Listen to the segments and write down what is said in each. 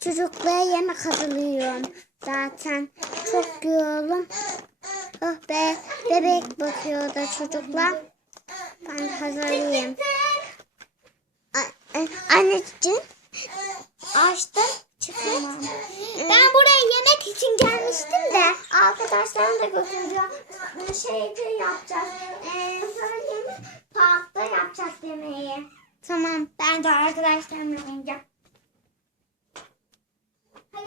çocuklara yemek hazırlıyorum. Zaten çok yoruldum. Oh be bebek bakıyor da çocuklar. Ben hazırlayayım. E, Anneciğim açtım. Çıkın. Ben buraya yemek için gelmiştim de arkadaşlarım da götürüyor. Şeyde yapacağız. Ee, sonra yemek parkta yapacağız yemeği. Tamam ben de arkadaşlarımla oynayacağım. Hayat hayat hayat hayat mugu. Mugu. Bu senin park. Hı,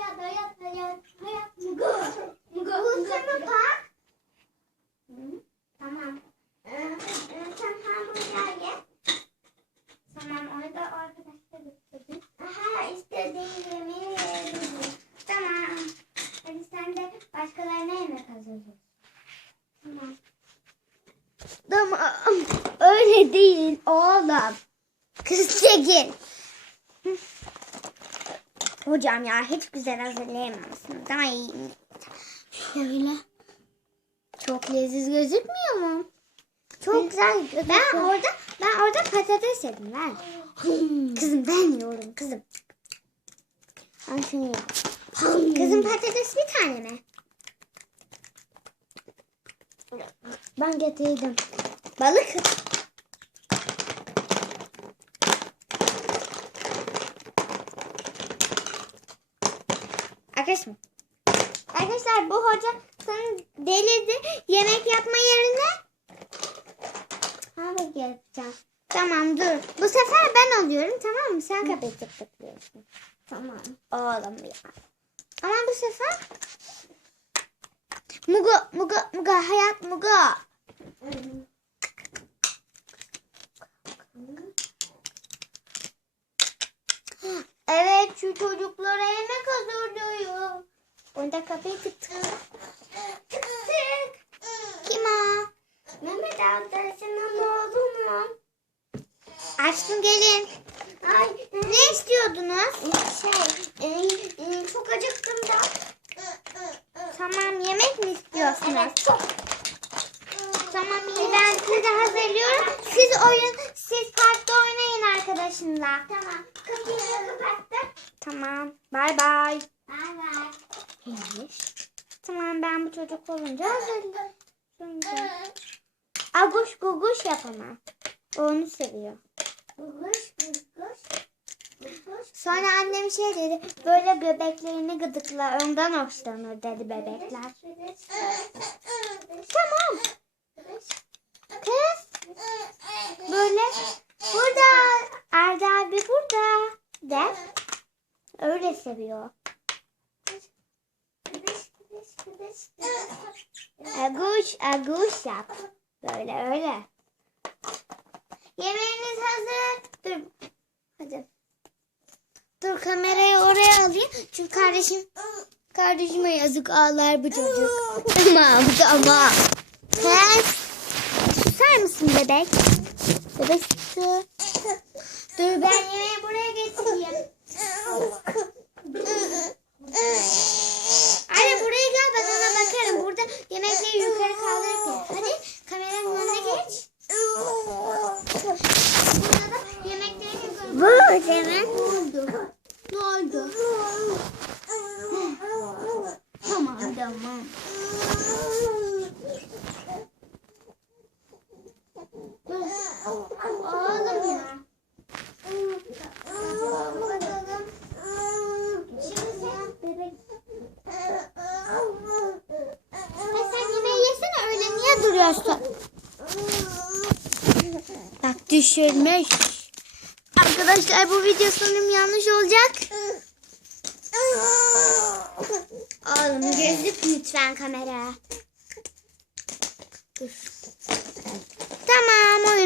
Tamam. Öyle değil oğlum. Kız çekil. Hocam ya hiç güzel hazırlayamamışsınız. Daha iyi. Şöyle. Çok leziz gözükmüyor mu? Çok güzel. Ben orada ben orada patates yedim ben. kızım ben yiyorum kızım. Ben şunu yiyeyim. Kızım patates bir tane mi? Ben getirdim. Balık. Arkadaşlar. Arkadaşlar bu hoca sana delirdi. Yemek yapma yerine hamburger yapacağım. Tamam dur. Bu sefer ben alıyorum tamam mı? Sen kapıyı tık tıklıyorsun. Tamam. Oğlum ya. Ama bu sefer Mugo, Mugo, Mugo, hayat Mugo. Evet şu çocuklara yemek hazırlıyor. Onda kapıyı tık tık. Tık tık. Kim o? Mehmet ablasının oğlu mu? Açtım gelin. Ay ne istiyordunuz? Şey, e, e, çok acıktım da. Tamam yemek mi istiyorsunuz? Evet çok. Tamam iyi ben size hazırlıyorum. Siz oyun, siz parkta oynayın arkadaşınla. Tamam. Kapıyı da kapattım. Tamam. Bay bay. Bay bay. Neymiş? Tamam ben bu çocuk olunca hazırlayayım. Şimdi. Aguş guguş yapamam. Onu seviyor. Guguş guguş. Sonra annem şey dedi, böyle göbeklerini gıdıkla ondan hoşlanır dedi bebekler. Tamam. Kız. Böyle burada. Arda abi burada. De. Öyle seviyor. Aguş aguş yap. Böyle öyle. Yemeğiniz hazır. Dur. Hadi. Dur kamerayı oraya alayım. Çünkü kardeşim kardeşime yazık ağlar bu çocuk. tamam tamam. Kız. Susar mısın bebek? Bebek sus. Bu değil mi? Ne oldu? Tamam tamam. Oğlum ya. Bakalım. Şimdi sen bebek. E sen yemeği yesene öyle niye duruyorsun? Bak düşürmüş. Arkadaşlar bu video sanırım yanlış olacak. Oğlum gözlük lütfen kamera. Dur.